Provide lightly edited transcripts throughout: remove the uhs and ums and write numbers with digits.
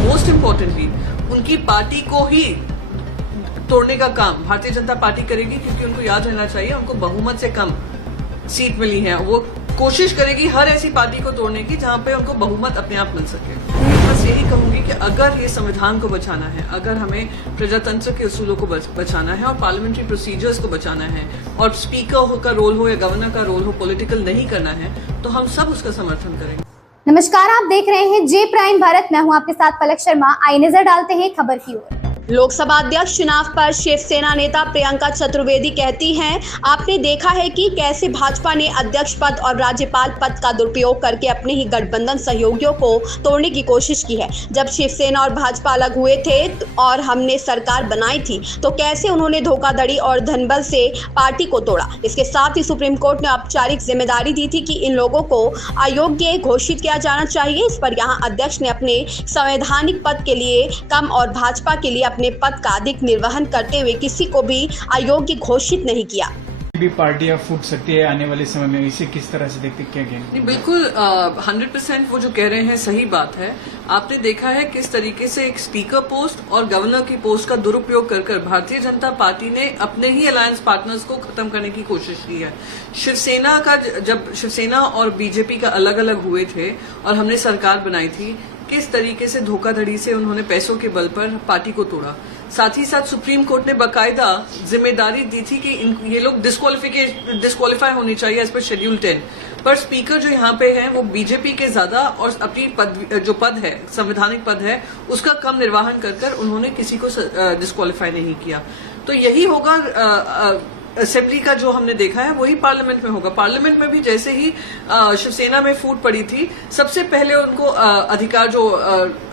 Most importantly उनकी party को ही तोड़ने का काम भारतीय जनता पार्टी करेगी, क्योंकि उनको याद रहना चाहिए उनको बहुमत से कम सीट मिली है। वो कोशिश करेगी हर ऐसी पार्टी को तोड़ने की जहां पे उनको बहुमत अपने आप मिल सके। बस यही कहूंगी कि अगर ये संविधान को बचाना है, अगर हमें प्रजातंत्र के उसूलों को बचाना है और पार्लियामेंट्री प्रोसीजर्स को बचाना है और स्पीकर का रोल हो या गवर्नर का रोल हो पॉलिटिकल नहीं करना है, तो हम सब उसका समर्थन करेंगे। नमस्कार, आप देख रहे हैं जे प्राइम भारत। मैं हूं आपके साथ पलक शर्मा। आइए नजर डालते हैं खबर की ओर। लोकसभा अध्यक्ष चुनाव पर शिवसेना नेता प्रियंका चतुर्वेदी कहती हैं, आपने देखा है कि कैसे भाजपा ने अध्यक्ष पद और राज्यपाल पद का दुरुपयोग करके अपने ही गठबंधन सहयोगियों को तोड़ने की कोशिश की है। जब शिवसेना और भाजपा अलग हुए थे और हमने सरकार बनाई थी तो कैसे उन्होंने धोखाधड़ी और धनबल से पार्टी को तोड़ा। इसके साथ ही सुप्रीम कोर्ट ने औपचारिक जिम्मेदारी दी थी कि इन लोगों को अयोग्य घोषित किया जाना चाहिए। इस पर यहाँ अध्यक्ष ने अपने संवैधानिक पद के लिए कम और भाजपा के लिए अपने पद का अधिक निर्वहन करते हुए किसी को भी अयोग्य घोषित नहीं किया। भी पार्टियां फूट सकती है आने वाले समय में, इसे किस तरह से देखते, क्या कहेंगे? बिल्कुल 100% वो जो कह रहे हैं सही बात है। आपने देखा है किस तरीके से एक स्पीकर पोस्ट और गवर्नर की पोस्ट का दुरुपयोग कर भारतीय जनता पार्टी ने अपने ही अलायंस पार्टनर्स को खत्म करने की कोशिश की है। शिवसेना का जब शिवसेना और बीजेपी का अलग अलग हुए थे और हमने सरकार बनाई थी, किस तरीके से धोखाधड़ी से उन्होंने पैसों के बल पर पार्टी को तोड़ा। साथ ही साथ सुप्रीम कोर्ट ने बाकायदा जिम्मेदारी दी थी कि ये लोग डिस्क्वालीफाई होने चाहिए एज पर शेड्यूल 10। पर स्पीकर जो यहाँ पे हैं वो बीजेपी के ज्यादा और अपनी जो पद है, संवैधानिक पद है, उसका कम निर्वाहन कर उन्होंने किसी को डिस्क्वालीफाई नहीं किया। तो यही होगा असेंबली का जो हमने देखा है वही पार्लियामेंट में होगा। पार्लियामेंट में भी जैसे ही शिवसेना में फूट पड़ी थी, सबसे पहले उनको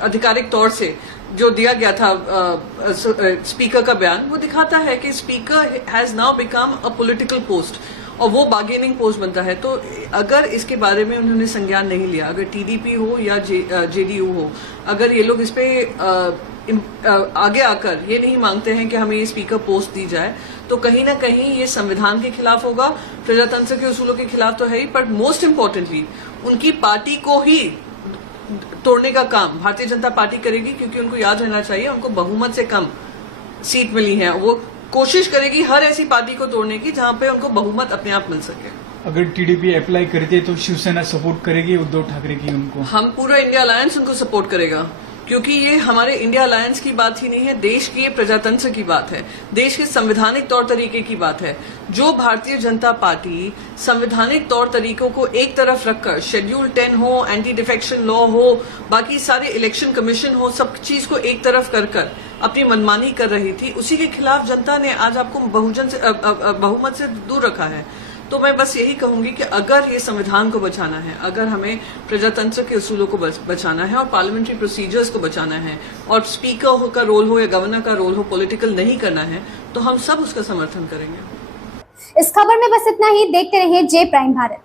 आधिकारिक तौर से जो दिया गया था स्पीकर का बयान, वो दिखाता है कि speaker has now become a political post और वो बार्गेनिंग पोस्ट बनता है। तो अगर इसके बारे में उन्होंने संज्ञान नहीं लिया, अगर टीडीपी हो या जेडीयू हो, अगर ये लोग इस पे आगे आकर ये नहीं मांगते हैं कि हमें ये स्पीकर पोस्ट दी जाए, तो कहीं ना कहीं ये संविधान के खिलाफ होगा, प्रजातंत्र के उसूलों के खिलाफ तो है ही, पर मोस्ट इम्पोर्टेंटली उनकी पार्टी को ही तोड़ने का काम भारतीय जनता पार्टी करेगी, क्योंकि उनको याद रहना चाहिए उनको बहुमत से कम सीट मिली है। वो कोशिश करेगी हर ऐसी पार्टी को तोड़ने की जहां पे उनको बहुमत अपने आप मिल सके। अगर टीडीपी अप्लाई करती है तो शिवसेना सपोर्ट करेगी उद्धव ठाकरे की उनको? हम पूरा इंडिया अलायंस उनको सपोर्ट करेगा, क्योंकि ये हमारे इंडिया अलायंस की बात ही नहीं है, देश की ये प्रजातंत्र की बात है, देश के संवैधानिक तौर तरीके की बात है। जो भारतीय जनता पार्टी संवैधानिक तौर तरीकों को एक तरफ रखकर, शेड्यूल 10 हो, एंटी डिफेक्शन लॉ हो, बाकी सारे इलेक्शन कमीशन हो, सब चीज को एक तरफ कर अपनी मनमानी कर रही थी, उसी के खिलाफ जनता ने आज आपको बहुमत से दूर रखा है। तो मैं बस यही कहूंगी कि अगर ये संविधान को बचाना है, अगर हमें प्रजातंत्र के उसूलों को बचाना है और पार्लियामेंट्री प्रोसीजर्स को बचाना है और स्पीकर का रोल हो या गवर्नर का रोल हो पॉलिटिकल नहीं करना है, तो हम सब उसका समर्थन करेंगे। इस खबर में बस इतना ही। देखते रहिए जे प्राइम भारत।